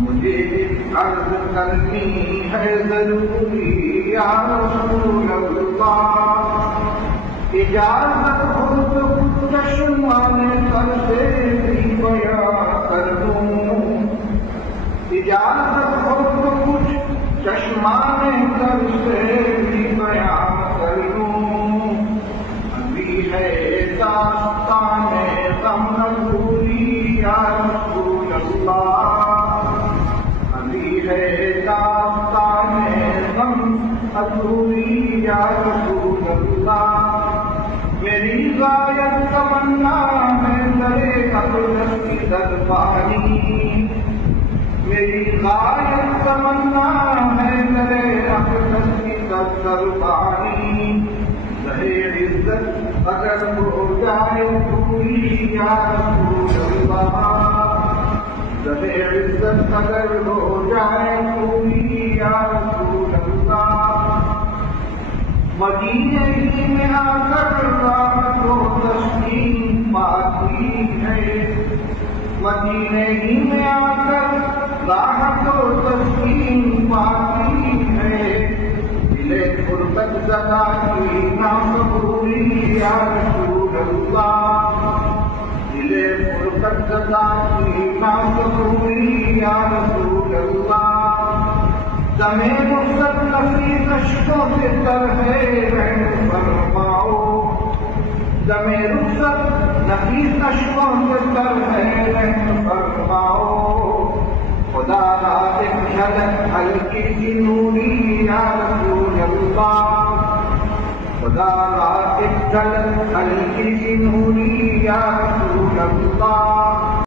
مجھے عرض کرنی ہے ضروری یا رسول اللہ، اجازت ہو تو چشمانے سر سے بھی بیان کر دوں، اجازت ہو تو کچھ چشمانے سر سے بھی بیان کر دوں، ابھی ہے داستان غم ادھوری یا رسول اللہ، ابھی ہے داستان غم ادھوری یا رسول اللہ، میری غایت تمنا ہے درے اقدس کی دربانی، میری غایت تمنا ہے درے اقدس کی دربانی، رہے عزت اگر ہو جائے پوری یا رسول اللہ، رہے عزت اگر ہو جائے پوری یا رسول اللہ، مدینے ہی میں آ کر راحت و تسکین پاتی ہے، مدینے ہی میں آ کر راحت و تسکین پاتی ہے، دل فرقت زدہ کی ناقبولی یا رسول اللہ، دل فرقت زدہ کی ناقبولی یا رسول اللہ، دم رخصت نفیس اشکوں سے تر ہے رحم فرماؤ، دم رخصت نفیس اشکوں سے تر ہے رحم فرماؤ، خدا را ایک جھلک ہلکی سی نوری یا رسول اللہ، خدا را ایک جھلک ہلکی سی نوری یا رسول اللہ۔